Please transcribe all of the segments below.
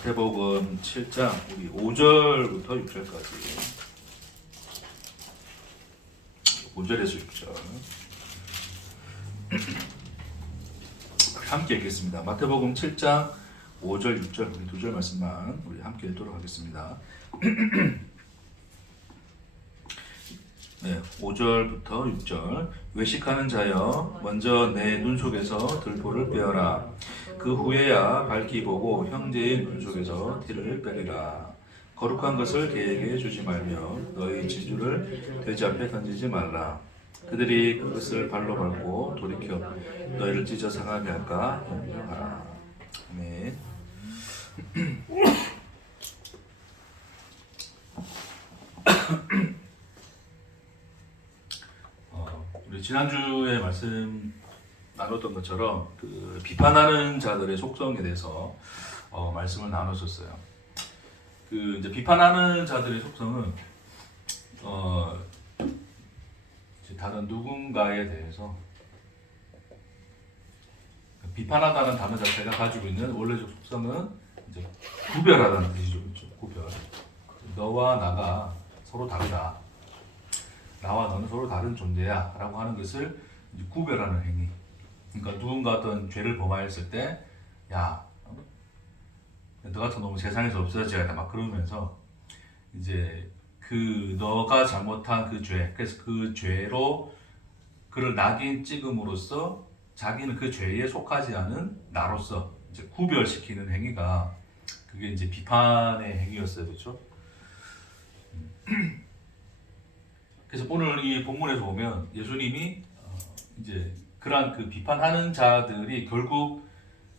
마태복음 7장 우리 5절부터 6절까지 5절에서 6절 함께 읽겠습니다. 마태복음 7장 5절 6절 우리 2절 말씀만 우리 함께 읽도록 하겠습니다. 네, 5절부터 6절. 외식하는 자여 먼저 내 눈 속에서 들보를 빼어라. 그 후에야 밝히 보고 형제의 눈 속에서 티를 빼리라. 거룩한 것을 개에게 주지 말며 너희 진주를 돼지 앞에 던지지 말라. 그들이 그것을 발로 밟고 돌이켜 너희를 찢어 상하게 할까 염려하라. 아멘. 우리 지난주에 말씀 나눴던 것처럼 그 비판하는 자들의 속성에 대해서 말씀을 나눴었어요. 그 이제 비판하는 자들의 속성은 이제 다른 누군가에 대해서 비판하다는 단어 자체가 가지고 있는 원래적 속성은 이제 구별하다는 뜻이죠, 그렇죠? 구별. 너와 나가 서로 다르다. 나와 너는 서로 다른 존재야 라고 하는 것을 이제 구별하는 행위. 그러니까 누군가 어떤 죄를 범하였을 때 야, 너 같은 놈은 세상에서 없어져야 돼 막 그러면서 이제 그 너가 잘못한 그 죄, 그래서 그 죄로 그를 낙인 찍음으로써 자기는 그 죄에 속하지 않은 나로서 이제 구별시키는 행위가 그게 이제 비판의 행위였어요, 그렇죠? 그래서 오늘 이 본문에서 보면 예수님이 이제 그러한 그 비판하는 자들이 결국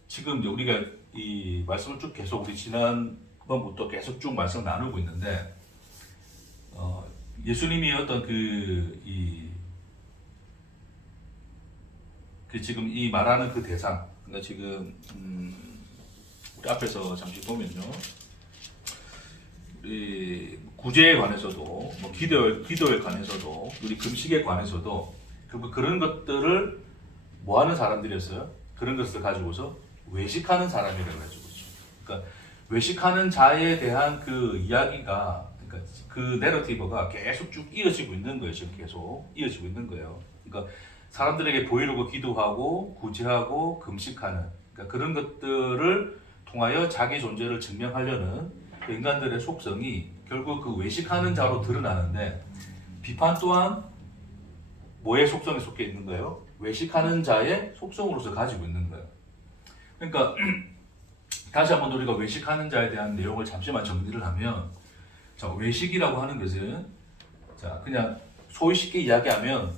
지금 우리가 이 말씀을 쭉 계속 우리 지난번부터 계속 쭉 말씀 나누고 있는데 예수님이 어떤 그 지금 이 말하는 그 대상, 그러니까 지금 우리 앞에서 잠시 보면요. 우리 구제에 관해서도 뭐 기도에 관해서도 우리 금식에 관해서도 그런 것들을 뭐 하는 사람들이었어요? 그런 것을 가지고서 외식하는 사람이라고 가지고 있죠. 그러니까 외식하는 자에 대한 그 이야기가 그러니까 그 내러티브가 계속 쭉 이어지고 있는 거예요. 지금 계속 이어지고 있는 거예요. 그러니까 사람들에게 보이려고 기도하고 구제하고 금식하는 그러니까 그런 것들을 통하여 자기 존재를 증명하려는 그 인간들의 속성이 결국 그 외식하는 자로 드러나는데 비판 또한 뭐의 속성에 속해 있는 거예요? 외식하는 자의 속성으로서 가지고 있는 거예요. 그러니까 다시 한번 우리가 외식하는 자에 대한 내용을 잠시만 정리를 하면 자, 외식이라고 하는 것은 자, 그냥 소위 쉽게 이야기하면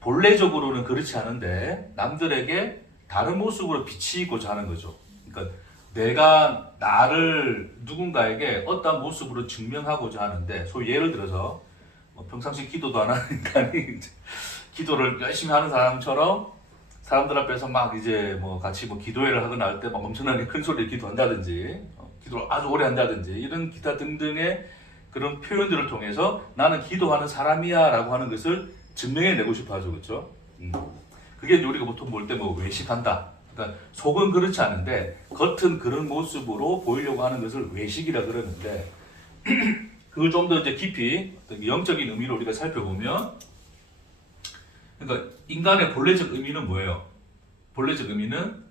본래적으로는 그렇지 않은데 남들에게 다른 모습으로 비치고자 하는 거죠. 그러니까 내가 나를 누군가에게 어떤 모습으로 증명하고자 하는데 소위 예를 들어서 평상시 기도도 안 하는 인간이 기도를 열심히 하는 사람처럼 사람들 앞에서 막 이제 뭐 같이 뭐 기도회를 하거나 할 때 막 엄청나게 큰 소리로 기도한다든지 기도를 아주 오래 한다든지 이런 기타 등등의 그런 표현들을 통해서 나는 기도하는 사람이야 라고 하는 것을 증명해내고 싶어 하죠. 그렇죠? 그게 우리가 보통 볼 때 뭐 외식한다. 그러니까 속은 그렇지 않은데 겉은 그런 모습으로 보이려고 하는 것을 외식이라 그러는데 그걸 좀 더 이제 깊이 영적인 의미로 우리가 살펴보면 그러니까 인간의 본래적 의미는 뭐예요? 본래적 의미는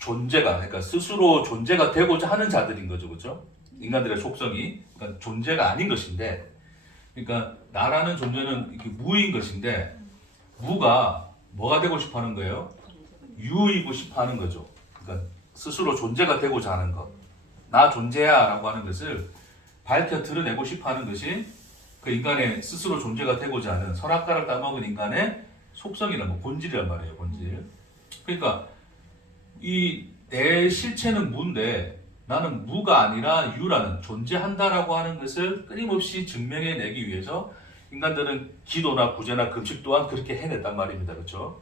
존재가 그러니까 스스로 존재가 되고자 하는 자들인 거죠. 그렇죠? 인간들의 속성이 그러니까 존재가 아닌 것인데 그러니까 나라는 존재는 이렇게 무인 것인데 무가 뭐가 되고 싶어 하는 거예요? 유이고 싶어 하는 거죠. 그러니까 스스로 존재가 되고자 하는 것. 나 존재야 라고 하는 것을 밝혀 드러내고 싶어 하는 것이 그 인간의 스스로 존재가 되고자 하는 선악과를 따먹은 인간의 속성이란 뭐 본질이란 말이에요. 본질. 그러니까 이 내 실체는 무인데 나는 무가 아니라 유라는 존재한다라고 하는 것을 끊임없이 증명해내기 위해서 인간들은 기도나 구제나 금식 또한 그렇게 해냈단 말입니다. 그렇죠?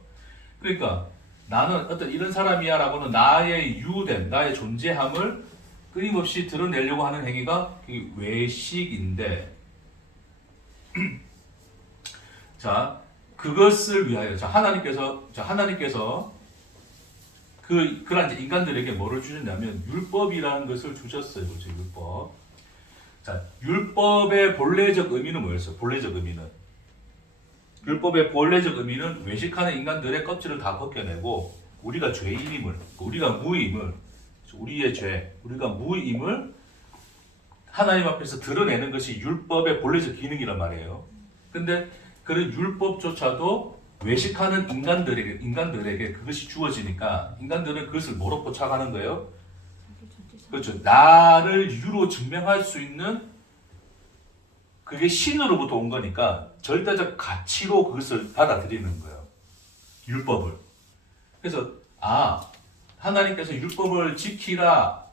그러니까 나는 어떤 이런 사람이야 라고는 나의 유됨, 나의 존재함을 끊임없이 드러내려고 하는 행위가 외식인데 자, 그것을 위하여 하나님께서 그런 이제 인간들에게 뭐를 주셨냐면 율법이라는 것을 주셨어요. 그렇죠? 율법. 자, 율법의 본래적 의미는 뭐였어요? 본래적 의미는 율법의 본래적 의미는 외식하는 인간들의 껍질을 다 벗겨내고 우리가 죄인임을, 우리가 무의임을, 우리의 죄, 우리가 무의임을 하나님 앞에서 드러내는 것이 율법의 본래적 기능이란 말이에요. 근데 그런 율법조차도 외식하는 인간들에게 그것이 주어지니까 인간들은 그것을 뭐로 포착하는 거예요? 그렇죠. 나를 유로 증명할 수 있는 그게 신으로부터 온 거니까 절대적 가치로 그것을 받아들이는 거예요. 율법을. 그래서 하나님께서 율법을 지키라,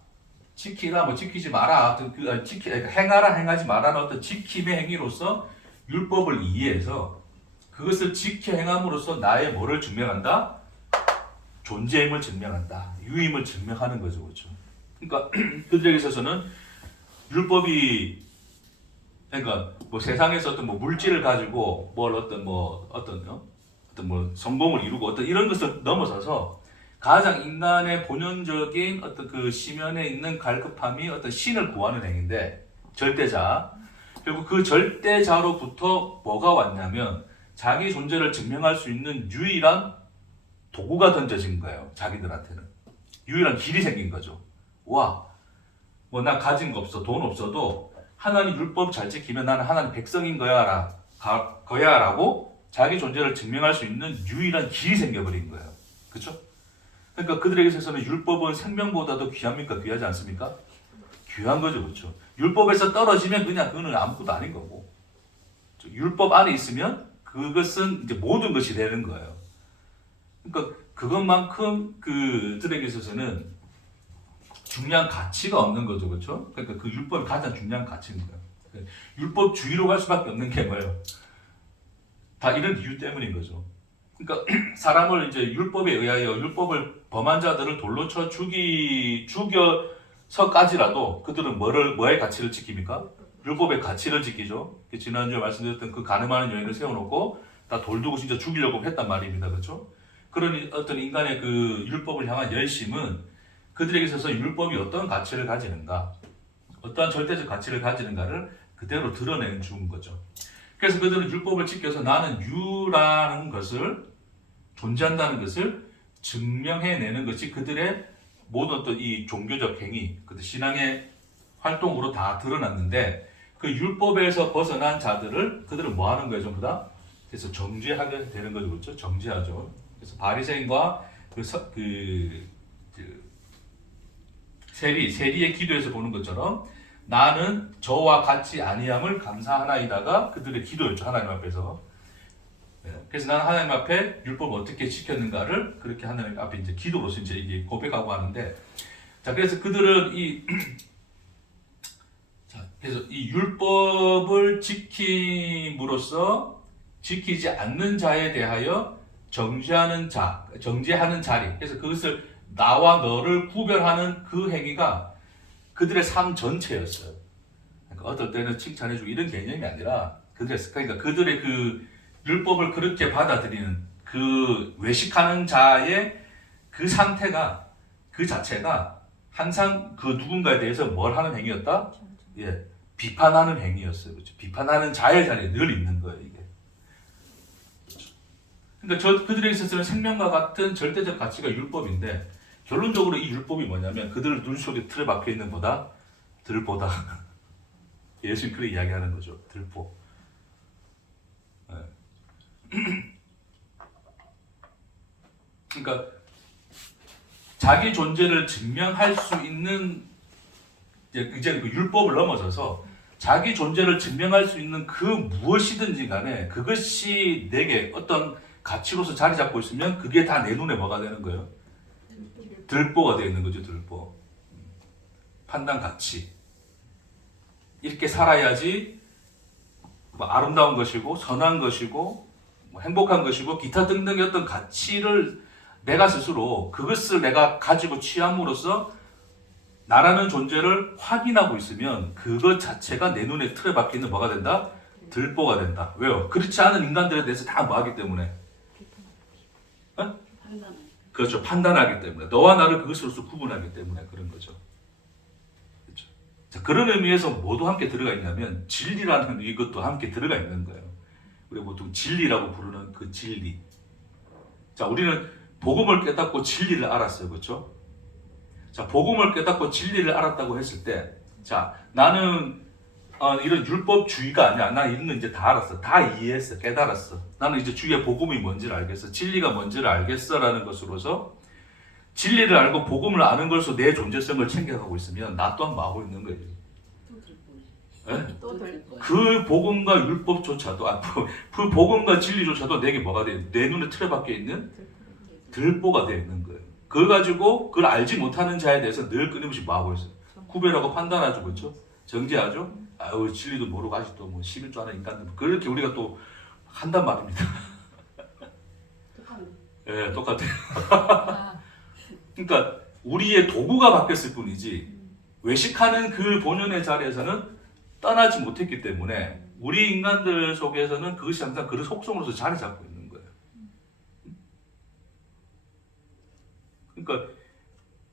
뭐 지키지 마라, 행하라, 행하지 마라는 어떤 지킴의 행위로서 율법을 이해해서 그것을 지켜 행함으로써 나의 뭐를 증명한다? 존재임을 증명한다. 유임을 증명하는 거죠. 그렇죠? 그러니까 그들에게 있어서는 율법이 그러니까 뭐 세상에서 어떤 뭐 물질을 가지고 뭘 어떤 성공을 이루고 어떤 이런 것을 넘어서서 가장 인간의 본연적인 어떤 그 시면에 있는 갈급함이 어떤 신을 구하는 행위인데 절대자. 그리고 그 절대자로부터 뭐가 왔냐면 자기 존재를 증명할 수 있는 유일한 도구가 던져진 거예요. 자기들한테는. 유일한 길이 생긴 거죠. 와, 뭐 나 가진 거 없어, 돈 없어도 하나님 율법 잘 지키면 나는 하나님 백성인 거야라고 자기 존재를 증명할 수 있는 유일한 길이 생겨버린 거예요. 그렇죠? 그러니까 그들에게 있어서는 율법은 생명보다도 귀합니까? 귀하지 않습니까? 귀한 거죠. 그렇죠? 율법에서 떨어지면 그거는 아무것도 아닌 거고 율법 안에 있으면 그것은 이제 모든 것이 되는 거예요. 그러니까 그것만큼 그들에게 있어서는 중요한 가치가 없는 거죠. 그렇죠? 그러니까 그 율법이 가장 중요한 가치인 거예요. 율법주의로 갈 수밖에 없는 게 뭐예요? 다 이런 이유 때문인 거죠. 그러니까 사람을 이제 율법에 의하여 율법을 범한 자들을 돌로 쳐 죽여서까지라도 그들은 뭐의 가치를 지킵니까? 율법의 가치를 지키죠. 지난주에 말씀드렸던 그 가늠하는 여인을 세워놓고 다 돌 두고 진짜 죽이려고 했단 말입니다. 그렇죠? 그런 어떤 인간의 그 율법을 향한 열심은 그들에게 있어서 율법이 어떤 가치를 가지는가, 어떠한 절대적 가치를 가지는가를 그대로 드러내는 준 거죠. 그래서 그들은 율법을 지켜서 나는 유라는 것을 존재한다는 것을 증명해내는 것이 그들의 모든 또 이 종교적 행위, 그들 신앙의 활동으로 다 드러났는데 그 율법에서 벗어난 자들을 그들은 뭐 하는 거예요? 전부 다? 그래서 정죄하게 되는 거죠. 그렇죠? 정죄하죠. 그래서 바리새인과 세리의 기도에서 보는 것처럼 나는 저와 같이 아니함을 감사하나이다가 그들의 기도였죠. 하나님 앞에서. 그래서 나는 하나님 앞에 율법을 어떻게 지켰는가를 그렇게 하나님 앞에 이제 기도로서 이제 이게 고백하고 하는데, 자 그래서 그들은 그래서 이 율법을 지킴으로써 지키지 않는 자에 대하여 정죄하는 자리. 그래서 그것을 나와 너를 구별하는 그 행위가 그들의 삶 전체였어요. 그러니까 어떨 때는 칭찬해주고 이런 개념이 아니라 그러니까 그들의 그 율법을 그렇게 받아들이는 그 외식하는 자의 그 상태가 그 자체가 항상 그 누군가에 대해서 뭘 하는 행위였다? 예, 비판하는 행위였어요. 그렇죠? 비판하는 자의 자리에 늘 있는 거예요, 이게. 그렇죠? 그러니까 그들에게 있어서는 생명과 같은 절대적 가치가 율법인데 결론적으로 이 율법이 뭐냐면 그들 눈 속에 틀에 박혀 있는 들보다 예수님 그렇게 이야기하는 거죠. 들보. 네. 그러니까 자기 존재를 증명할 수 있는 이제 그 율법을 넘어서서 자기 존재를 증명할 수 있는 그 무엇이든지 간에 그것이 내게 어떤 가치로서 자리 잡고 있으면 그게 다 내 눈에 뭐가 되는 거예요? 들보가 되어 있는 거죠. 들보. 판단 가치. 이렇게 살아야지 뭐 아름다운 것이고 선한 것이고 뭐 행복한 것이고 기타 등등의 어떤 가치를 내가 스스로 그것을 내가 가지고 취함으로써 나라는 존재를 확인하고 있으면 그것 자체가 내 눈에 틀에 박히는 뭐가 된다? 들보가 된다. 왜요? 그렇지 않은 인간들에 대해서 다 뭐하기 때문에 그렇죠. 판단하기 때문에 너와 나를 그것으로서 구분하기 때문에 그런 거죠. 그렇죠. 자, 그런 의미에서 모두 함께 들어가 있냐면 진리라는 이것도 함께 들어가 있는 거예요. 우리가 보통 진리라고 부르는 그 진리. 자, 우리는 복음을 깨닫고 진리를 알았어요. 그렇죠? 자, 복음을 깨닫고 진리를 알았다고 했을 때, 자, 나는 이런 율법주의가 아니야. 나 이런 거 이제 다 알았어. 다 이해했어. 깨달았어. 나는 이제 주의 복음이 뭔지를 알겠어. 진리가 뭔지를 알겠어라는 것으로서 진리를 알고 복음을 아는 것으로 내 존재성을 챙겨가고 있으면 나 또한 뭐 하고 있는 거예요. 그 복음과 율법조차도 그 복음과 진리조차도 내게 뭐가 돼? 내 눈에 틀에 박혀 있는 들보가 되어 있는 거예요. 그걸 가지고 그걸 알지 못하는 자에 대해서 늘 끊임없이 뭐 하고 있어요. 구별하고 판단하죠. 그렇죠? 정죄하죠. 아유 진리도 모르고 아직도 뭐 11조 하는 인간들 그렇게 우리가 또 한단 말입니다. 예, 똑같아요. 그러니까 우리의 도구가 바뀌었을 뿐이지 외식하는 그 본연의 자리에서는 떠나지 못했기 때문에 우리 인간들 속에서는 그것이 항상 그런 속성으로서 자리 잡고 있는 거예요. 그러니까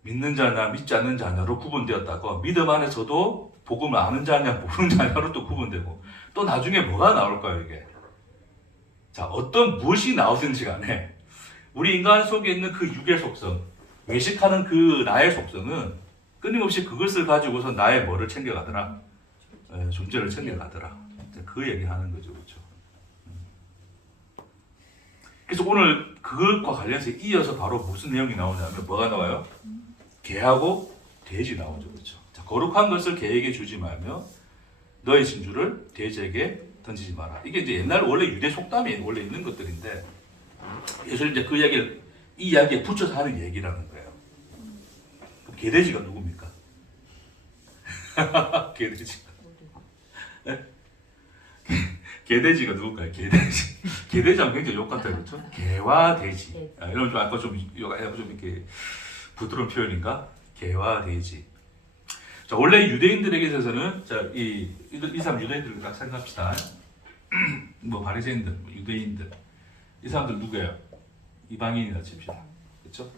믿는 자냐 믿지 않는 자냐로 구분되었다고 믿음 안에서도 복음을 아는 자냐 모르는 자냐로 또 구분되고 또 나중에 뭐가 나올까요 이게? 자 어떤 무엇이 나오든지 간에 우리 인간 속에 있는 그 육의 속성 외식하는 그 나의 속성은 끊임없이 그것을 가지고서 나의 뭐를 챙겨가더라? 존재를 챙겨가더라. 그 얘기하는 거죠. 그렇죠? 그래서 오늘 그것과 관련해서 이어서 바로 무슨 내용이 나오냐면 뭐가 나와요? 개하고 돼지 나오죠. 그렇죠? 자, 거룩한 것을 개에게 주지 말며 너의 진주를 돼지에게 던지지 마라. 이게 이제 옛날 원래 유대 속담이 원래 있는 것들인데 예수님 이제 그 이야기를 이 이야기에 붙여서 하는 얘기라는 거예요. 개돼지가 누굽니까? 개돼지가. 네? 개돼지가 누굴까요? 개돼지. 개돼지하면 굉장히 욕 같아요. 그렇죠? 개와 돼지. 이런 좀 아까 좀 이렇게 부드러운 표현인가? 개와 돼지. 자, 원래 유대인들에게 있어서는 자, 이 사람 유대인들을 딱 생각합시다. 뭐 바리새인들, 뭐 유대인들. 이 사람들 누구예요? 이방인이라 칩시다. 그렇죠?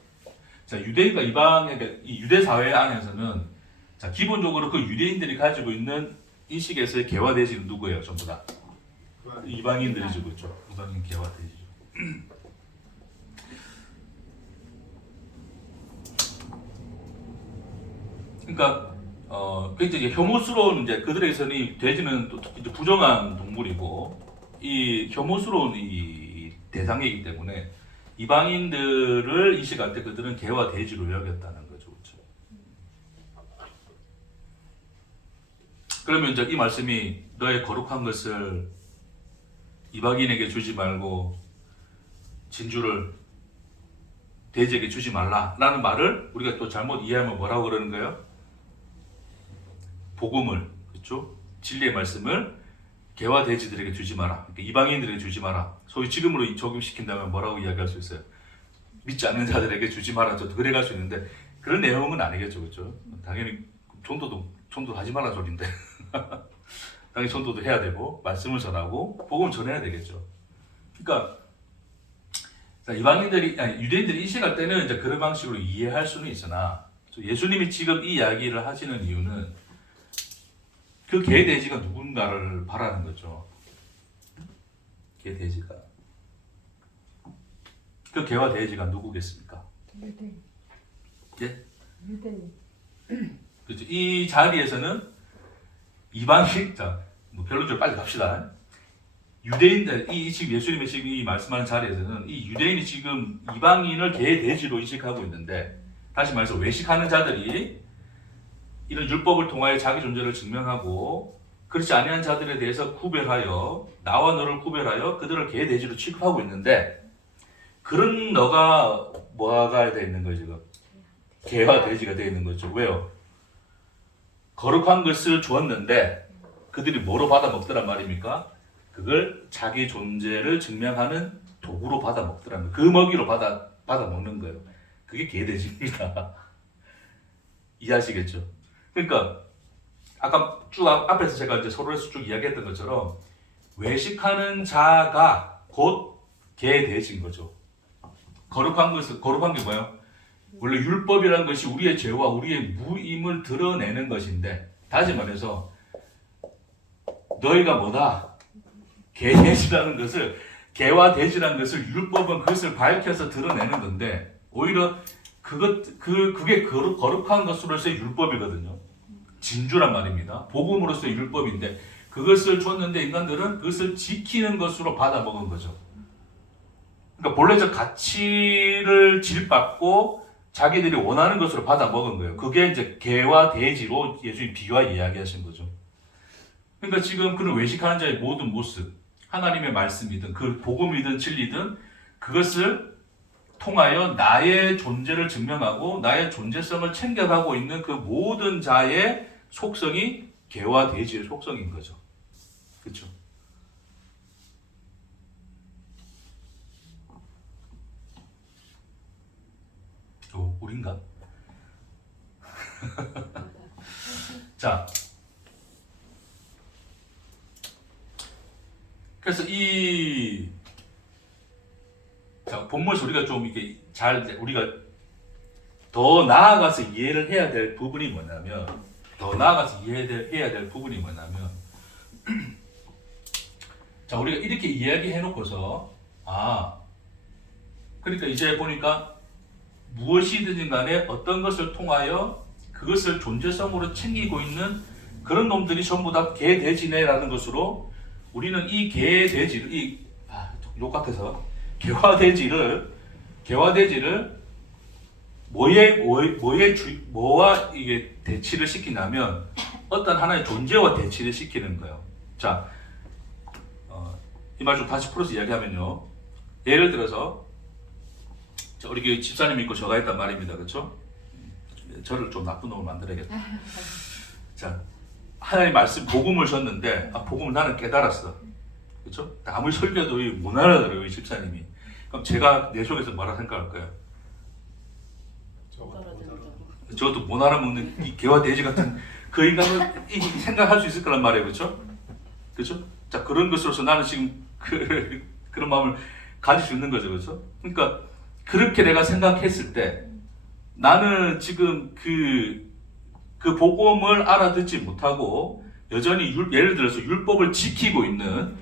자, 유대인과 이방의 이 유대 사회 안에서는 자, 기본적으로 그 유대인들이 가지고 있는 인식에서의 개와 돼지는 누구예요? 전부 다 이방인들이죠. 그렇죠? 이방인 개와 돼지죠. 그러니까 굉장히 혐오스러운 이제 그들에게서는 이 돼지는 또 특히 부정한 동물이고 이 혐오스러운 이 대상이기 때문에 이방인들을 인식할 때 그들은 개와 돼지로 여겼다는 거죠. 그렇죠? 그러면 이제 이 말씀이 너의 거룩한 것을 이방인에게 주지 말고 진주를 돼지에게 주지 말라라는 말을 우리가 또 잘못 이해하면 뭐라고 그러는 거예요? 복음을, 그렇죠? 진리의 말씀을 개와 돼지들에게 주지 마라. 그러니까 이방인들에게 주지 마라. 소위 지금으로 적용시킨다면 뭐라고 이야기할 수 있어요? 믿지 않는 자들에게 주지 마라. 저도 그래 갈 수 있는데 그런 내용은 아니겠죠, 그렇죠? 당연히 전도 하지 말라 소리인데 당연히 전도도 해야 되고 말씀을 전하고 복음을 전해야 되겠죠. 그러니까 이방인들이 아니 유대인들이 인식할 때는 이제 그런 방식으로 이해할 수는 있으나 예수님이 지금 이 이야기를 하시는 이유는 그 개 돼지가 누군가를 바라는 거죠. 개 돼지가 그 개와 돼지가 누구겠습니까? 유대인. 예? 유대인. 그렇죠. 이 자리에서는 이방인 뭐 결론적으로 빨리 갑시다. 유대인들 이 지금 예수님이 지금 이 말씀하는 자리에서는 이 유대인이 지금 이방인을 개 돼지로 인식하고 있는데 다시 말해서 외식하는 자들이 이런 율법을 통하여 자기 존재를 증명하고 그렇지 아니한 자들에 대해서 구별하여 나와 너를 구별하여 그들을 개 돼지로 취급하고 있는데 그런 너가 뭐가 되어 있는 거예요 지금? 개와 돼지가 되어 있는 거죠. 왜요? 거룩한 것을 주었는데 그들이 뭐로 받아 먹더란 말입니까? 그걸 자기 존재를 증명하는 도구로 받아 먹더라는 그 먹이로 받아 먹는 거예요. 그게 개돼지입니다. 이해하시겠죠? 그러니까 아까 쭉 앞에서 제가 이제 서론에서 쭉 이야기했던 것처럼 외식하는 자가 곧 개돼지인 거죠. 거룩한 게 뭐예요? 원래 율법이라는 것이 우리의 죄와 우리의 무임을 드러내는 것인데, 다시 말해서 너희가 뭐다? 개돼지라는 것을, 개와 돼지라는 것을, 율법은 그것을 밝혀서 드러내는 건데, 오히려 그게 거룩한 것으로서의 율법이거든요. 진주란 말입니다. 복음으로서의 율법인데, 그것을 줬는데 인간들은 그것을 지키는 것으로 받아 먹은 거죠. 그러니까 본래적 가치를 질받고 자기들이 원하는 것으로 받아 먹은 거예요. 그게 이제 개와 돼지로 예수님이 비유와 이야기하신 거죠. 그러니까 지금 그런 외식하는 자의 모든 모습, 하나님의 말씀이든 그 복음이든 진리든 그것을 통하여 나의 존재를 증명하고 나의 존재성을 챙겨가고 있는 그 모든 자의 속성이 개와 돼지의 속성인 거죠. 그렇죠? 우린가? 자, 그래서 본문에서 우리가 좀 이렇게 우리가 더 나아가서 이해를 해야 될 부분이 뭐냐면, 자, 우리가 이렇게 이야기해 놓고서, 그러니까 이제 보니까 무엇이든 간에 어떤 것을 통하여 그것을 존재성으로 챙기고 있는 그런 놈들이 전부 다 개, 돼지네라는 것으로 우리는 이 개, 돼지를, 욕 같아서, 개와 돼지를 뭐와 이게 대치를 시키냐면 어떤 하나의 존재와 대치를 시키는 거예요. 자, 이 말 좀 다시 풀어서 이야기하면요. 예를 들어서, 우리 집사님 있고 저가 있단 말입니다. 그렇죠? 저를 좀 나쁜 놈을 만들어야겠다. 자, 하나님 말씀, 복음을 줬는데, 복음을 나는 깨달았어. 그렇죠? 아무리 설교도 못 알아들어요, 이 집사님이. 그럼 제가 내 속에서 뭐라 생각할까요? 저것도 못 알아먹는 이 개와 돼지 같은 그 인간은 생각할 수 있을 거란 말이에요. 그렇죠? 그렇죠? 자, 그런 것으로서 나는 지금 그런 마음을 가질 수 있는 거죠. 그렇죠? 그러니까 그렇게 내가 생각했을 때 나는 지금 그 복음을 알아듣지 못하고 여전히 예를 들어서 율법을 지키고 있는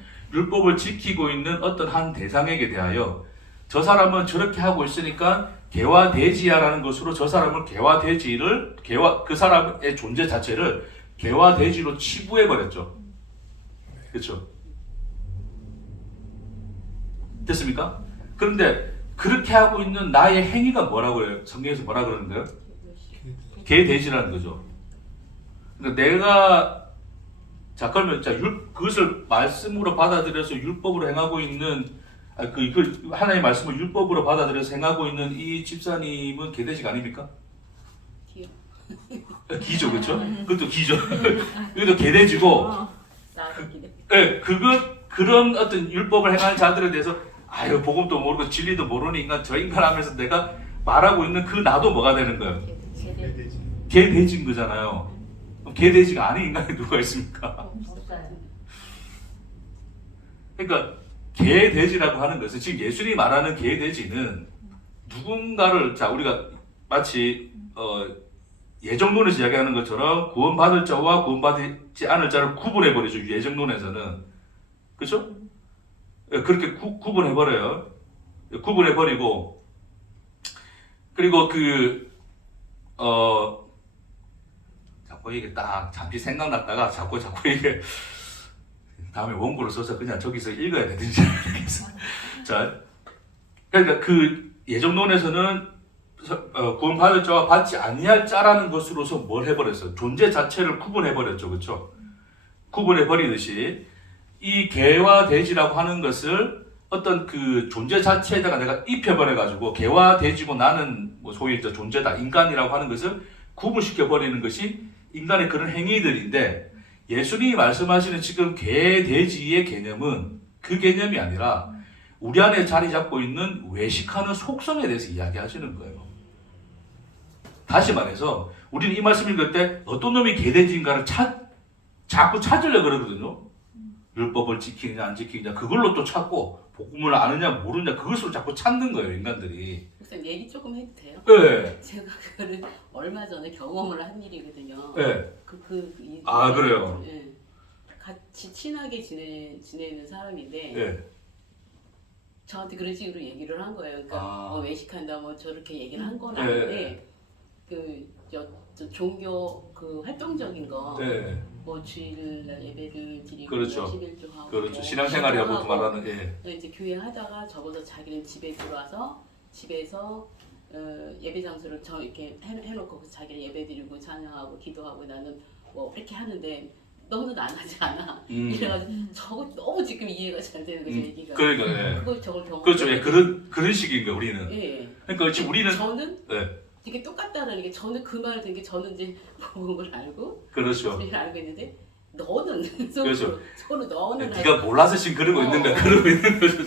어떤 한 대상에게 대하여 저 사람은 저렇게 하고 있으니까 개와 돼지야라는 것으로 저 사람을 그 사람의 존재 자체를 개와 돼지로 치부해 버렸죠. 그렇죠? 됐습니까? 그런데 그렇게 하고 있는 나의 행위가 뭐라고 해요? 성경에서 뭐라 그러는 거예요? 개, 돼지라는 거죠. 그러니까 내가, 자, 그러면 그것을 말씀으로 받아들여서 율법으로 행하고 있는, 하나님의 말씀을 율법으로 받아들여서 행하고 있는 이 집사님은 개, 돼지가 아닙니까? 기죠, 그렇죠? 그것도 기죠. 그것도 개, 돼지고, 그런 어떤 율법을 행하는 자들에 대해서 복음도 모르고 진리도 모르는 인간, 저 인간 하면서 내가 말하고 있는 그 나도 뭐가 되는 거예요? 개, 돼지인 거잖아요. 개, 돼지가 아닌 인간이 누가 있습니까? 그러니까 개, 돼지라고 하는 것은 지금 예수님이 말하는 개, 돼지는 누군가를, 자, 우리가 마치 예정론에서 이야기하는 것처럼 구원받을 자와 구원받지 않을 자를 구분해버리죠. 예정론에서는. 그렇죠? 그렇게 구분해버려요. 구분해버리고, 그리고 자꾸 이게 딱 잠시 생각났다가 자꾸 이게 다음에 원고를 써서 그냥 저기서 읽어야 되든지 알겠어. 자, 그러니까 그 예정론에서는 구원받을 자와 받지 아니할 자라는 것으로서 뭘 해버렸어요? 존재 자체를 구분해버렸죠. 그렇죠? 구분해버리듯이 이 개와 돼지라고 하는 것을 어떤 그 존재 자체에다가 내가 입혀버려가지고 개와 돼지고 나는 뭐 소위 존재다, 인간이라고 하는 것을 구분시켜버리는 것이 인간의 그런 행위들인데, 예수님이 말씀하시는 지금 개, 돼지의 개념은 그 개념이 아니라 우리 안에 자리 잡고 있는 외식하는 속성에 대해서 이야기하시는 거예요. 다시 말해서 우리는 이 말씀 읽을 때 어떤 놈이 개, 돼지인가를 자꾸 찾으려고 그러거든요. 율법을 지키느냐 안 지키느냐 그걸로 또 찾고 복음을 아느냐 모르냐 그것으로 자꾸 찾는 거예요 인간들이. 목사님 얘기 조금 해도 돼요? 네. 제가 그거를 얼마 전에 경험을 한 일이거든요. 네. 아 그래요? 네. 같이 친하게 지내는 사람인데 네. 저한테 그런 식으로 얘기를 한 거예요. 그러니까 아. 외식한다 뭐 저렇게 얘기를 한 건 네. 아닌데 저 종교 그 활동적인 거 네. 뭐 주일날 예배를 드리고 그렇죠. 11조 하고 그렇죠. 뭐 신앙생활이라고 기도하고 말하는 예. 이제 교회 하다가 적어서 자기는 집에 들어와서 집에서 예배 장소를 이렇게 해놓고 자기는 예배 드리고 찬양하고 기도하고 나는 뭐 이렇게 하는데 너는 안 하지 않아. 이래가지고 저거 너무 지금 이해가 잘 되는 거죠 얘기가. 그러니까 예. 그걸 저걸 경험. 그렇죠. 예. 그런 식인 거예요 우리는. 예. 그러니까 지금 우리는 저는 네. 되게 똑같다는 게 저는 그 말을 듣는 게 저는 이제 복음을 알고 그렇죠. 진리를 알고 있는데 너는 그렇죠. 서로 너는 네가 몰라서 지금 그러고 있는 거야. 어. 그러고 있는 거죠.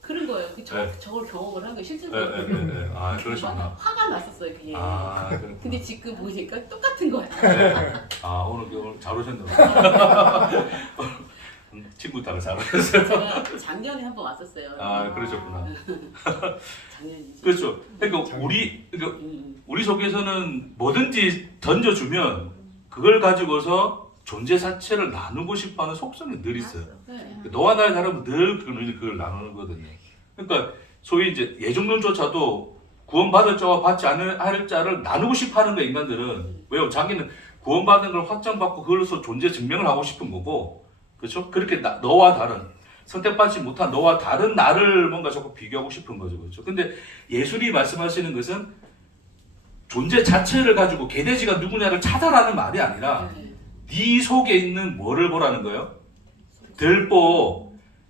그런 거예요. 네. 저걸 경험을 한 거예요. 예, 실질적으로. 예, 예, 예. 아 그러시구나. 화가 났었어요 그게. 아 그렇구나. 근데 지금 보니까 똑같은 거야. 네. 아 오늘 잘 오셨네요. 친구 따라 잘 오셨어요. 제가 작년에 한 번 왔었어요. 아 그러셨구나. 작년이지. 그렇죠. 그러니까 우리 속에서는 뭐든지 던져주면 그걸 가지고서 존재 자체를 나누고 싶어하는 속성이 늘 있어요. 네. 너와 나의 다름은 늘 그걸 나누거든요. 그러니까 소위 이제 예정론조차도 구원받을 자와 받지 않을 자를 나누고 싶어하는 거 인간들은. 왜요? 자기는 구원받은 걸 확정받고 그걸로서 존재 증명을 하고 싶은 거고, 그렇죠? 그렇게 너와 다른 선택받지 못한 너와 다른 나를 뭔가 자꾸 비교하고 싶은 거죠, 그렇죠? 근데 예수님이 말씀하시는 것은 존재 자체를 가지고 개돼지가 누구냐를 찾아라는 말이 아니라 네 속에 있는 뭐를 보라는 거예요? 들보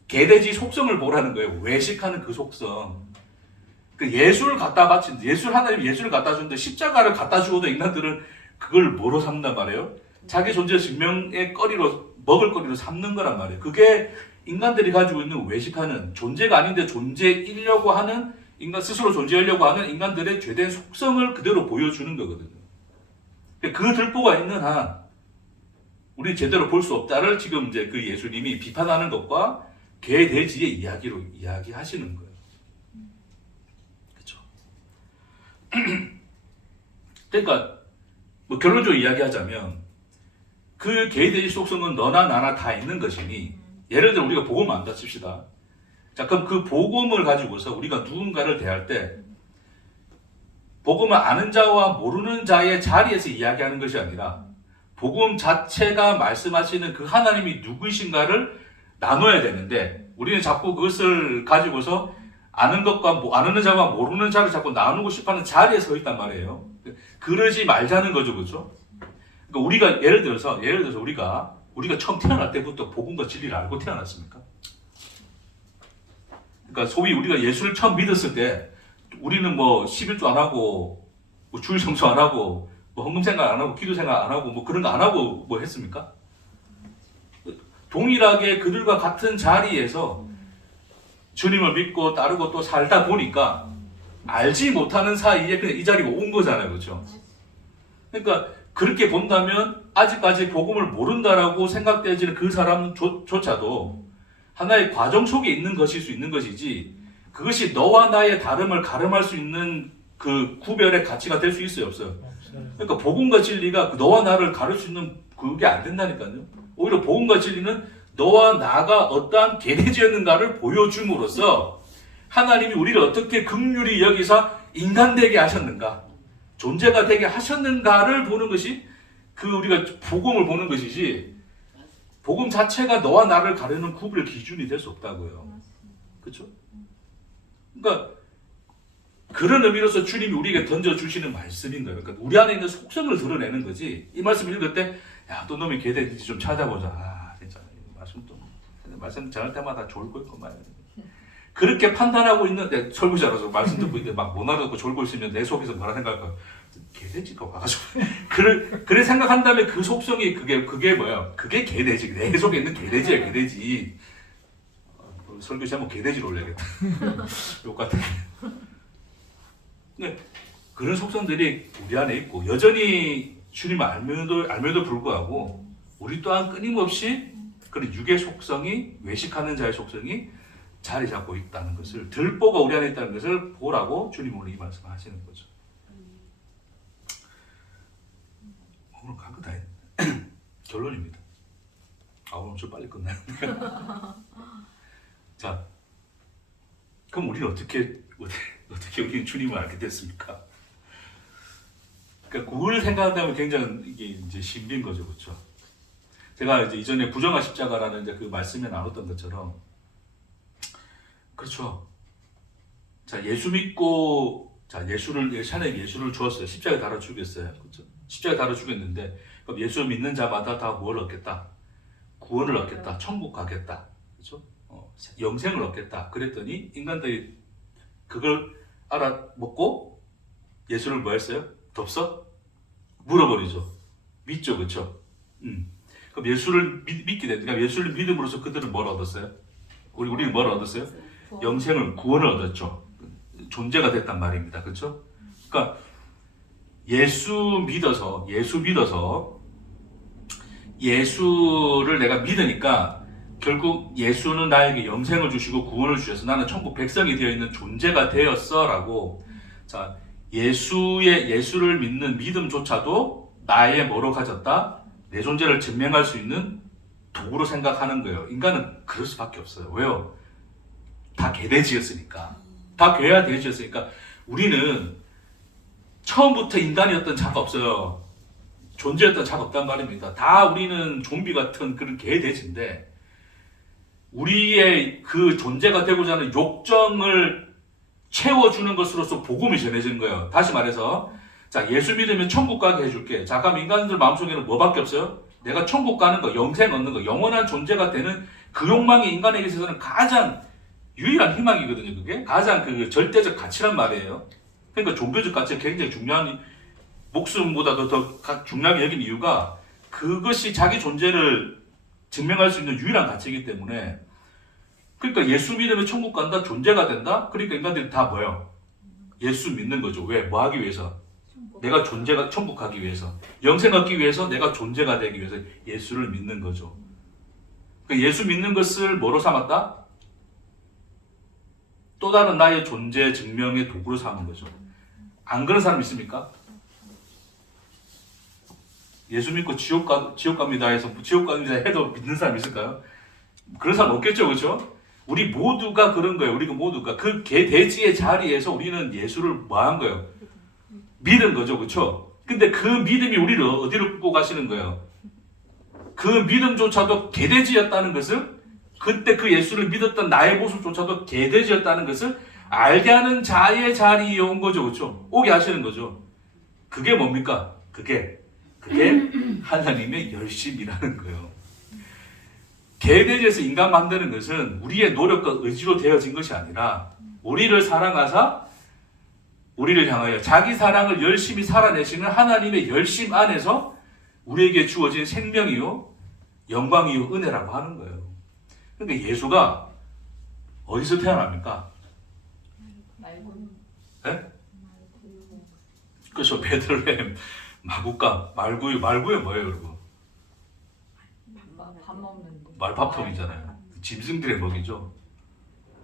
개돼지 속성을 보라는 거예요. 외식하는 그 속성. 그 예수를 갖다 바친 하나님 예수를 갖다 주는데 십자가를 갖다 주어도 인간들은 그걸 뭐로 삼는단 말이에요? 자기 존재 증명의 먹을 거리로 삼는 거란 말이에요. 그게 인간들이 가지고 있는 외식하는 존재가 아닌데 존재이려고 하는 인간 스스로 존재하려고 하는 인간들의 죄된 속성을 그대로 보여주는 거거든요. 그 들보가 있는 한 우리 제대로 볼 수 없다를 지금 이제 그 예수님이 비판하는 것과 개 돼지의 이야기로 이야기하시는 거예요. 그렇죠? 그러니까 뭐 결론적으로 이야기하자면 그 개 돼지 속성은 너나 나나 다 있는 것이니 예를 들어 우리가 복음을 안다 칩시다. 자 그럼 그 복음을 가지고서 우리가 누군가를 대할 때 복음을 아는 자와 모르는 자의 자리에서 이야기하는 것이 아니라 복음 자체가 말씀하시는 그 하나님이 누구이신가를 나눠야 되는데 우리는 자꾸 그것을 가지고서 아는 것과 아는 자와 모르는 자를 자꾸 나누고 싶어하는 자리에 서 있단 말이에요. 그러지 말자는 거죠, 그렇죠? 그러니까 우리가 예를 들어서 우리가 처음 태어날 때부터 복음과 진리를 알고 태어났습니까? 그러니까 소위 우리가 예수를 처음 믿었을 때 우리는 뭐 11조 안 하고 뭐 주일 성수 안 하고 뭐 헌금 생각 안 하고 기도 생각 안 하고 뭐 그런 거 안 하고 뭐 했습니까? 동일하게 그들과 같은 자리에서 주님을 믿고 따르고 또 살다 보니까 알지 못하는 사이에 그냥 이 자리가 온 거잖아요, 그렇죠? 그러니까 그렇게 본다면 아직까지 복음을 모른다라고 생각되어지는 그 사람조차도 하나의 과정 속에 있는 것일 수 있는 것이지 그것이 너와 나의 다름을 가름할 수 있는 그 구별의 가치가 될 수 있어요, 없어요? 그러니까 복음과 진리가 너와 나를 가를 수 있는 그게 안 된다니까요. 오히려 복음과 진리는 너와 나가 어떠한 개돼지였는가를 보여줌으로써 하나님이 우리를 어떻게 긍휼히 여기사 인간 되게 하셨는가, 존재가 되게 하셨는가를 보는 것이 그 우리가 복음을 보는 것이지 복음 자체가 너와 나를 가르는 구별 기준이 될 수 없다고요. 그렇죠? 그러니까 그런 의미로서 주님이 우리에게 던져주시는 말씀인 거예요. 그러니까 우리 안에 있는 속성을 드러내는 거지. 이 말씀 읽을 때, 야, 또 놈이 개돼지 좀 찾아보자. 아, 진짜 말씀 전할 때마다 졸고 있구만. 그렇게 판단하고 있는데 설교자로서 말씀 듣고 있는데 막 못 알아듣고 졸고 있으면 내 속에서 뭐라 생각할까? 개돼지가 와가지고 그래 생각한다면 그 속성이 그게 뭐야? 그게 개돼지. 내 속에 있는 개돼지야, 개돼지. 설교 제목 개돼지로 올려야겠다. 욕 같아. 네, 그런 속성들이 우리 안에 있고 여전히 주님을 알면도 불구하고 우리 또한 끊임없이 그런 육의 속성이 외식하는 자의 속성이 자리 잡고 있다는 것을, 들보가 우리 안에 있다는 것을 보라고 주님 오늘 이 말씀을 하시는 거죠. 오늘 간 거 다 했네. 결론입니다. 오늘 좀 빨리 끝나요. 자, 그럼 우리는 어떻게 우리는 주님을 알게 됐습니까? 그러니까 구원을 생각한다면 굉장히 이게 이제 신비인 거죠, 그렇죠? 제가 이제 이전에 부정한 십자가라는 이제 그 말씀에 나눴던 것처럼, 그렇죠. 자, 예수 믿고, 자, 하나님 예수를 주었어요. 십자가에 달아 죽였어요, 그렇죠? 십자가에 달아 죽였는데, 그럼 예수 믿는 자마다 다 뭘 얻겠다? 구원을 얻겠다, 천국 가겠다, 그렇죠? 영생을 얻겠다. 그랬더니 인간들이 그걸 알아먹고 예수를 뭐 했어요? 덥석 물어버리죠. 믿죠, 그렇죠? 그럼 예수를 믿게 되니까, 그러니까 예수를 믿음으로써 그들은 뭘 얻었어요? 우리는 뭘 얻었어요? 구원을 얻었죠. 존재가 됐단 말입니다, 그렇죠? 그러니까 예수 믿어서 예수를 내가 믿으니까 결국 예수는 나에게 영생을 주시고 구원을 주셔서 나는 천국 백성이 되어 있는 존재가 되었어라고. 자, 예수를 믿는 믿음조차도 나의 뭐로 가졌다? 내 존재를 증명할 수 있는 도구로 생각하는 거예요. 인간은 그럴 수밖에 없어요. 왜요? 다 개돼지였으니까. 다 괴화돼지였으니까. 우리는 처음부터 인간이었던 자가 없어요. 존재였던 자가 없단 말입니다. 다 우리는 좀비 같은 그런 개돼지인데, 우리의 그 존재가 되고자 하는 욕정을 채워주는 것으로서 복음이 전해지는 거예요. 다시 말해서, 자, 예수 믿으면 천국 가게 해줄게. 자, 그럼 인간들 마음속에는 뭐밖에 없어요? 내가 천국 가는 거, 영생 얻는 거, 영원한 존재가 되는 그 욕망이 인간에게 있어서는 가장 유일한 희망이거든요. 그게 가장 그 절대적 가치란 말이에요. 그러니까 종교적 가치가 굉장히 중요한, 목숨보다도 더 중요하게 여긴 이유가 그것이 자기 존재를 증명할 수 있는 유일한 가치이기 때문에. 그러니까 예수 믿으면 천국 간다, 존재가 된다. 그러니까 인간들이 다 뭐예요? 예수 믿는 거죠. 왜? 뭐 하기 위해서? 내가 존재가 천국 가기 위해서, 영생 얻기 위해서, 내가 존재가 되기 위해서 예수를 믿는 거죠. 그러니까 예수 믿는 것을 뭐로 삼았다? 또 다른 나의 존재 증명의 도구로 삼은 거죠. 안 그런 사람 있습니까? 예수 믿고 지옥 갑니다 해서 지옥 갑니다 해도 믿는 사람 있을까요? 그런 사람 없겠죠, 그렇죠? 우리 모두가 그런 거예요. 우리가 모두가 그 개돼지의 자리에서 우리는 예수를 뭐 한 거예요? 믿은 거죠, 그렇죠? 근데 그 믿음이 우리를 어디로 끌고 가시는 거예요? 그 믿음조차도 개돼지였다는 것을, 그때 그 예수를 믿었던 나의 모습조차도 개돼지였다는 것을 알게 하는 자의 자리에 온 거죠, 그렇죠? 오게 하시는 거죠. 그게 뭡니까? 그게 하나님의 열심이라는 거예요. 개돼지에서 인간 만드는 것은 우리의 노력과 의지로 되어진 것이 아니라, 우리를 사랑하사 우리를 향하여 자기 사랑을 열심히 살아내시는 하나님의 열심 안에서 우리에게 주어진 생명이요, 영광이요, 은혜라고 하는 거예요. 그러니까 예수가 어디서 태어납니까? 네? 그렇죠. 베들레헴, 마구간, 말구유 뭐예요, 여러분? 밥 먹는 말밥통이잖아요. 짐승들의 먹이죠.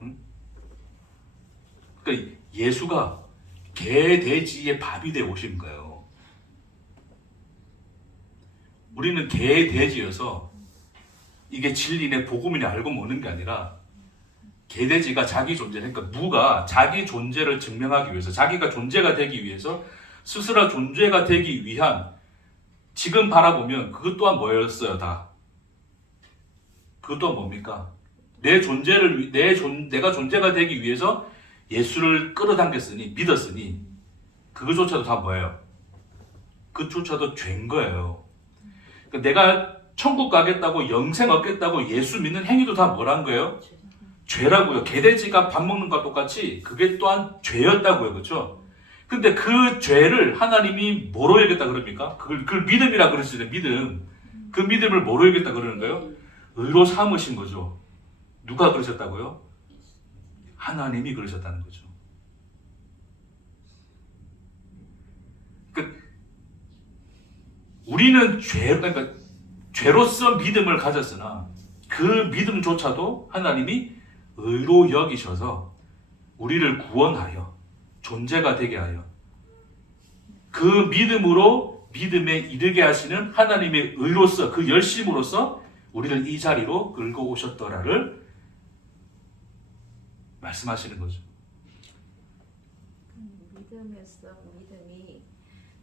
응? 그러니까 예수가 개, 돼지의 밥이 되어 오신 거예요. 우리는 개, 돼지여서 이게 진리네 복음이네 알고 먹는 게 아니라, 개, 돼지가 자기 존재, 그러니까 무가 자기 존재를 증명하기 위해서, 자기가 존재가 되기 위해서, 스스로 존재가 되기 위한, 지금 바라보면 그것 또한 뭐였어요, 다? 그것 또한 뭡니까? 내가 존재가 되기 위해서 예수를 끌어당겼으니, 믿었으니, 그것조차도 다 뭐예요? 그조차도 죄인 거예요. 그러니까 내가 천국 가겠다고, 영생 얻겠다고 예수 믿는 행위도 다 뭐란 거예요? 죄라고요. 개돼지가 밥 먹는 것과 똑같이 그게 또한 죄였다고요. 그렇죠? 근데 그 죄를 하나님이 뭐로 여겼다 그럽니까? 그걸 믿음이라 그러시잖아요. 믿음. 그 믿음을 뭐로 여겼다 그러는 거예요? 의로 삼으신 거죠. 누가 그러셨다고요? 하나님이 그러셨다는 거죠. 그러니까 우리는 죄로서 믿음을 가졌으나 그 믿음조차도 하나님이 의로 여기셔서 우리를 구원하여 존재가 되게 하여 그 믿음으로 믿음에 이르게 하시는 하나님의 의로서 그 열심으로서 우리를 이 자리로 끌고 오셨더라를 말씀하시는 거죠. 믿음에서 믿음이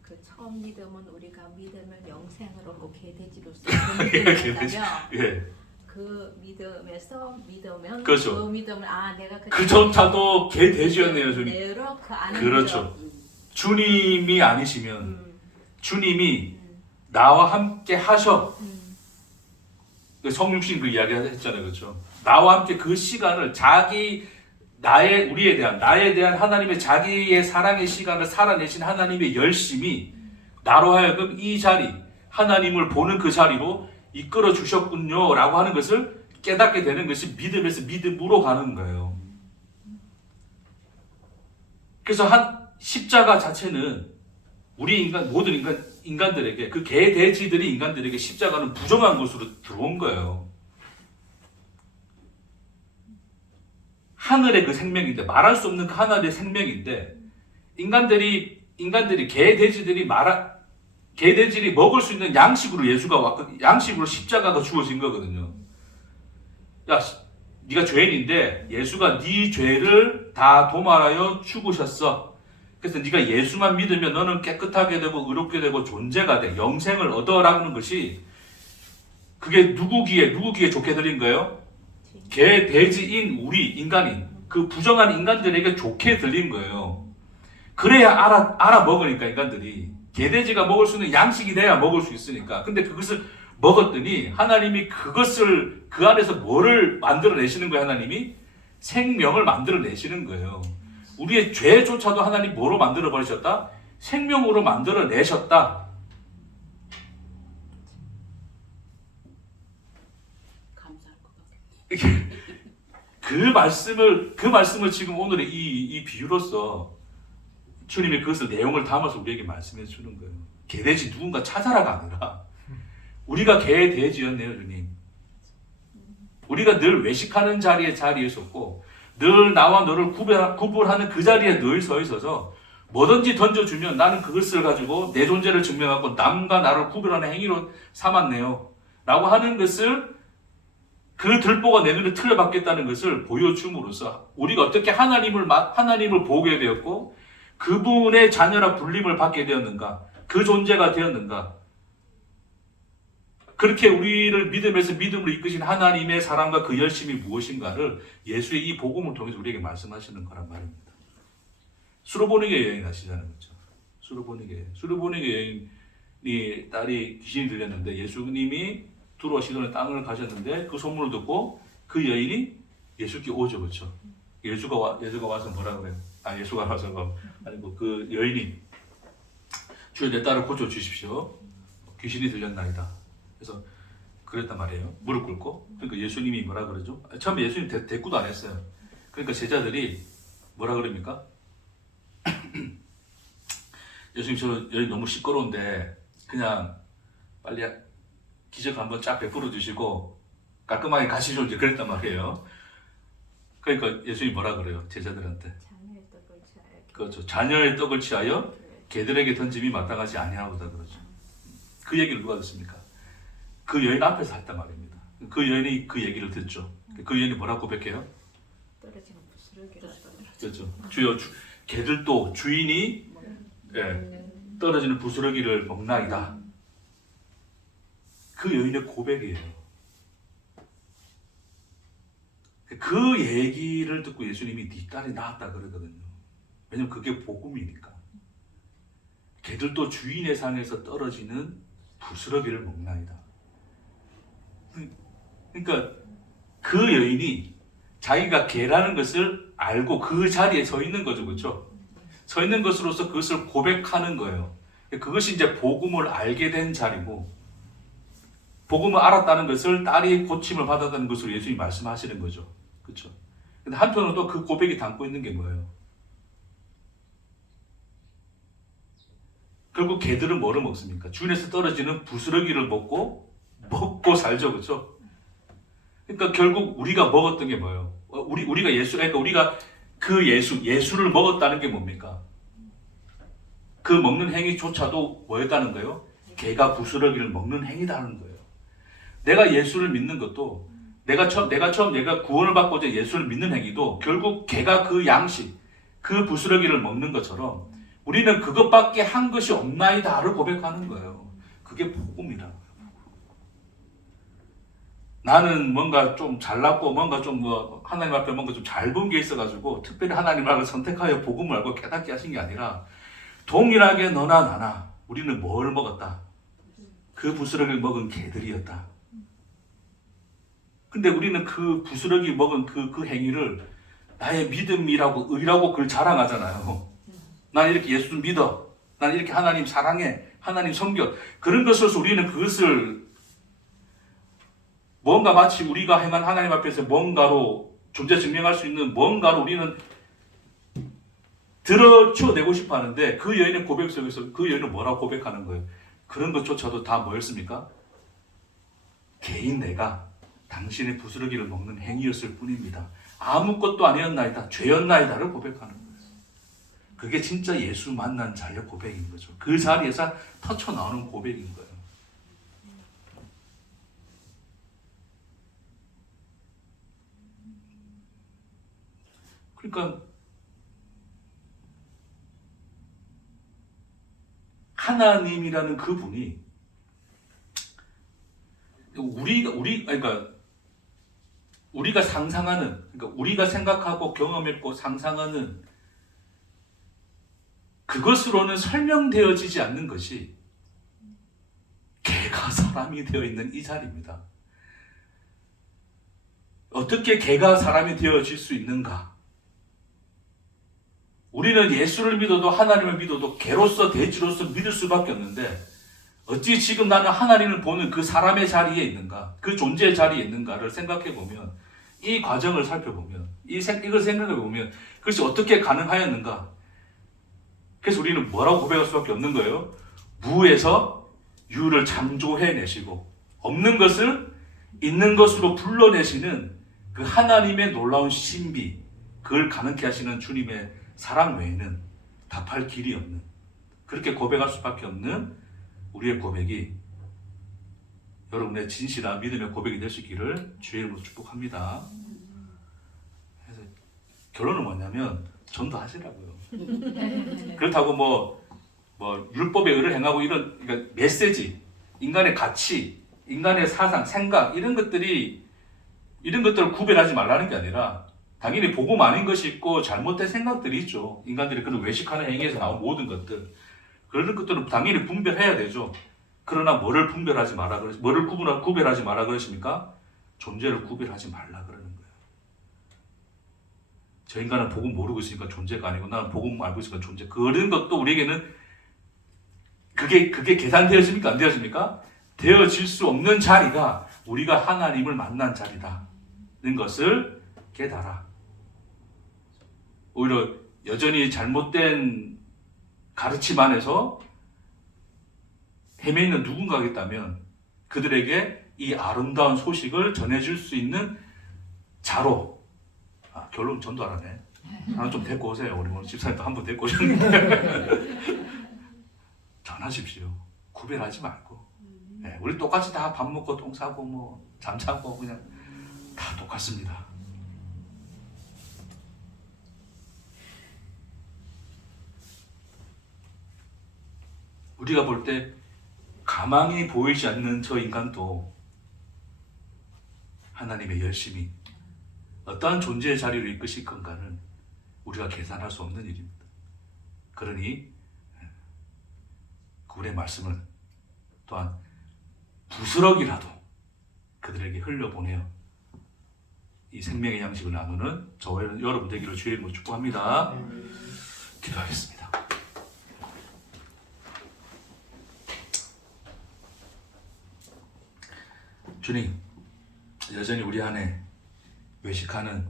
그 처음 믿음은 우리가 믿음을 영생으로 얻고 개돼지로서 그 믿음이었다면 예. 그 믿음에서 믿으면 그렇죠. 그 믿음을 내가 그조차도 개돼지였네요, 주님. 내로 그 안에 그렇죠. 주님이 아니시면 음, 주님이 나와 함께 하셔. 음, 성육신 그 이야기 했잖아요, 그렇죠? 나와 함께 그 시간을 우리에 대한 나에 대한 하나님의 자기의 사랑의 시간을 살아내신 하나님의 열심이 나로 하여금 이 자리 하나님을 보는 그 자리로 이끌어 주셨군요라고 하는 것을 깨닫게 되는 것이 믿음에서 믿음으로 가는 거예요. 그래서 십자가 자체는 우리 모든 인간들에게 그 개돼지들이 인간들에게 십자가는 부정한 것으로 들어온 거예요. 하늘의 그 생명인데 말할 수 없는 그 하늘의 생명인데 인간들이 개돼지들이 먹을 수 있는 양식으로 예수가 왔고 양식으로 십자가가 주어진 거거든요. 야, 네가 죄인인데 예수가 네 죄를 다 도말하여 죽으셨어. 그래서 네가 예수만 믿으면 너는 깨끗하게 되고 의롭게 되고 존재가 돼. 영생을 얻어라는 것이 그게 누구기에 좋게 들린 거예요? 개, 돼지인 우리 인간인 그 부정한 인간들에게 좋게 들린 거예요. 그래야 알아 먹으니까 인간들이 개돼지가 먹을 수 있는 양식이 돼야 먹을 수 있으니까. 근데 그것을 먹었더니 하나님이 그것을 그 안에서 뭐를 만들어내시는 거예요? 하나님이 생명을 만들어내시는 거예요. 우리의 죄조차도 하나님 뭐로 만들어버리셨다? 생명으로 만들어내셨다. 감사할 것 같아요. 그 말씀을 지금 오늘의 이 비유로서 주님이 그것을 내용을 담아서 우리에게 말씀해 주는 거예요. 개돼지 누군가 찾아라가 아니라 우리가 개돼지였네요, 주님. 우리가 늘 외식하는 자리에 있었고 늘 나와 너를 구분하는 그 자리에 늘 서 있어서 뭐든지 던져주면 나는 그것을 가지고 내 존재를 증명하고 남과 나를 구별하는 행위로 삼았네요. 라고 하는 것을 그 들보가 내 눈에 틀려받겠다는 것을 보여줌으로써 우리가 어떻게 하나님을 보게 되었고 그분의 자녀라 불림을 받게 되었는가, 그 존재가 되었는가, 그렇게 우리를 믿음에서 믿음으로 이끄신 하나님의 사랑과 그 열심이 무엇인가를 예수의 이 복음을 통해서 우리에게 말씀하시는 거란 말입니다. 수로보니게 여행 하시잖아요, 그렇죠? 수로보니게 여인이 딸이 귀신이 들렸는데 예수님이 들어오시던 땅을 가셨는데 그 소문을 듣고 그 여인이 예수께 오죠, 그렇죠? 예수가 와서 뭐라 그래요? 예수가 와서 그 여인이 주여 내 딸을 고쳐 주십시오. 귀신이 들렸나이다. 그래서 그랬단 말이에요. 무릎 꿇고. 그러니까 예수님이 뭐라 그러죠? 처음에 예수님 대꾸도 안 했어요. 그러니까 제자들이 뭐라 그럽니까? 예수님 저 여기 너무 시끄러운데 그냥 빨리 기적 한번 쫙 베풀어 주시고 깔끔하게 가시죠. 이제 그랬단 말이에요. 그러니까 예수님이 뭐라 그래요? 제자들한테. 자녀의 떡을 취하여 그렇죠. 자녀의 떡을 취하여 개들에게 던짐이 마땅하지 아니하고다 그러죠. 그 얘기를 누가 듣습니까? 그 여인 앞에서 했단 말입니다. 그 여인이 그 얘기를 듣죠. 그 여인이 뭐라고 고백해요? 떨어지는 부스러기로 그렇죠. 주여 개들도 주인이 떨어지는 부스러기를 먹나이다. 그 여인의 고백이에요. 그 얘기를 듣고 예수님이 네 딸이 나았다 그러거든요. 왜냐면 그게 복음이니까. 개들도 주인의 상에서 떨어지는 부스러기를 먹나이다. 그러니까 그 여인이 자기가 개라는 것을 알고 그 자리에 서 있는 거죠, 그렇죠? 서 있는 것으로서 그것을 고백하는 거예요. 그것이 이제 복음을 알게 된 자리고, 복음을 알았다는 것을 딸이 고침을 받았다는 것으로 예수님이 말씀하시는 거죠, 그렇죠? 근데 한편으로 또 그 고백이 담고 있는 게 뭐예요? 결국 개들은 뭐를 먹습니까? 주인에서 떨어지는 부스러기를 먹고 살죠, 그렇죠? 그러니까 결국 우리가 먹었던 게 뭐예요? 우리가 그러니까 우리가 그 예수를 먹었다는 게 뭡니까? 그 먹는 행위조차도 뭐였다는 거예요? 개가 부스러기를 먹는 행위다는 거예요. 내가 예수를 믿는 것도 내가 구원을 받고자 예수를 믿는 행위도 결국 개가 그 양식, 그 부스러기를 먹는 것처럼 우리는 그것밖에 한 것이 없나이다를 고백하는 거예요. 그게 복음이다. 나는 뭔가 좀 잘났고 뭔가 좀 뭐 하나님 앞에 뭔가 좀 잘 본 게 있어가지고 특별히 하나님을 선택하여 복음을 알고 깨닫게 하신 게 아니라 동일하게 너나 나나 우리는 뭘 먹었다? 그 부스러기를 먹은 개들이었다. 근데 우리는 그 부스러기 먹은 그 행위를 나의 믿음이라고 의라고 그걸 자랑하잖아요. 난 이렇게 예수 믿어. 난 이렇게 하나님 사랑해. 하나님 섬겨. 그런 것으로서 우리는 그것을 뭔가 마치 우리가 행한 하나님 앞에서 뭔가로 존재 증명할 수 있는 뭔가로 우리는 들어치워내고 싶어 하는데 그 여인의 고백 속에서 그 여인은 뭐라고 고백하는 거예요? 그런 것조차도 다 뭐였습니까? 개인 내가 당신의 부스러기를 먹는 행위였을 뿐입니다. 아무것도 아니었나이다. 죄였나이다를 고백하는 거예요. 그게 진짜 예수 만난 자의 고백인 거죠. 그 자리에서 터쳐 나오는 고백인 거예요. 그러니까 하나님이라는 그분이 우리가 상상하는, 그러니까 우리가 생각하고 경험했고 상상하는 그것으로는 설명되어지지 않는 것이 개가 사람이 되어 있는 이 자리입니다. 어떻게 개가 사람이 되어질 수 있는가? 우리는 예수를 믿어도 하나님을 믿어도 개로서 돼지로서 믿을 수밖에 없는데 어찌 지금 나는 하나님을 보는 그 사람의 자리에 있는가, 그 존재의 자리에 있는가를 생각해 보면, 이 과정을 살펴보면, 이걸 생각해 보면 그것이 어떻게 가능하였는가? 그래서 우리는 뭐라고 고백할 수밖에 없는 거예요? 무에서 유를 창조해내시고 없는 것을 있는 것으로 불러내시는 그 하나님의 놀라운 신비, 그걸 가능케 하시는 주님의 사랑 외에는 답할 길이 없는, 그렇게 고백할 수밖에 없는 우리의 고백이 여러분의 진실한 믿음의 고백이 될 수 있기를 주의 이름으로 축복합니다. 그래서 결론은 뭐냐면 전도하시라고요. 그렇다고 뭐 율법의 의를 행하고 이런, 그러니까 메시지, 인간의 가치, 인간의 사상, 생각 이런 것들을 구별하지 말라는 게 아니라 당연히 복음 아닌 것이 있고 잘못된 생각들이 있죠. 인간들이 그런 외식하는 행위에서 나온 모든 것들, 그런 것들은 당연히 분별해야 되죠. 그러나 뭐를 구별하지 마라 그러십니까? 존재를 구별하지 말라 그러는 거예요. 저 인간은 복음 모르고 있으니까 존재가 아니고 나는 복음 알고 있으니까 존재. 그런 것도 우리에게는 그게 계산되어집니까? 안 되어집니까? 되어질 수 없는 자리가 우리가 하나님을 만난 자리다는 것을 깨달아. 오히려 여전히 잘못된 가르침 안에서 헤매있는 누군가가 있다면 그들에게 이 아름다운 소식을 전해줄 수 있는 자로. 결론 전도하라네. 하나 좀 데리고 오세요. 우리 오늘 집사님도 한 분 데리고 오셨는데 전하십시오. 구별하지 말고. 네, 우리 똑같이 다 밥 먹고 똥 싸고 뭐 잠자고 그냥 다 똑같습니다. 우리가 볼 때 가망이 보이지 않는 저 인간도 하나님의 열심히 어떠한 존재의 자리로 이끄실 건가는 우리가 계산할 수 없는 일입니다. 그러니 그분의 말씀을 또한 부스럭이라도 그들에게 흘려보내어 이 생명의 양식을 나누는 저와 여러분 되기를 주의 이름으로 축복합니다. 기도하겠습니다. 주님, 여전히 우리 안에 외식하는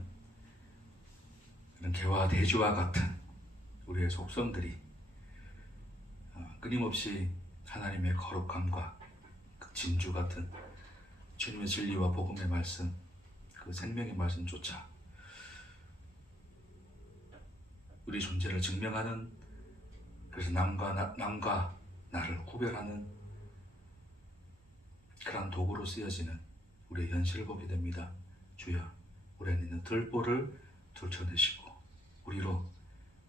그런 개와 돼지와 같은 우리의 속성들이 끊임없이 하나님의 거룩함과 그 진주 같은 주님의 진리와 복음의 말씀, 그 생명의 말씀조차 우리 존재를 증명하는, 그래서 남과 나를 구별하는 그런 도구로 쓰여지는 우리의 현실을 보게 됩니다. 주여, 우리 안에 있는 들보를 들춰내시고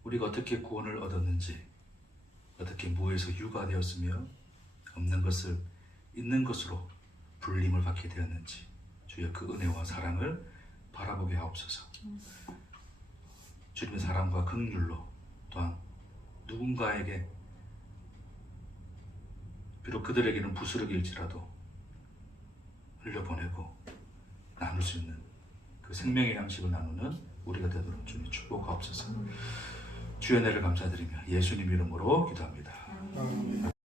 우리가 어떻게 구원을 얻었는지, 어떻게 무에서 유가 되었으며 없는 것을 있는 것으로 불림을 받게 되었는지, 주여 그 은혜와 사랑을 바라보게 하옵소서. 주님의 사랑과 긍휼로 또한 누군가에게 비록 그들에게는 부스러기일지라도 흘려보내고 나눌 수 있는 그 생명의 양식을 나누는 우리가 되도록 주님 축복하옵소서. 주의 은혜를 감사드리며 예수님 이름으로 기도합니다.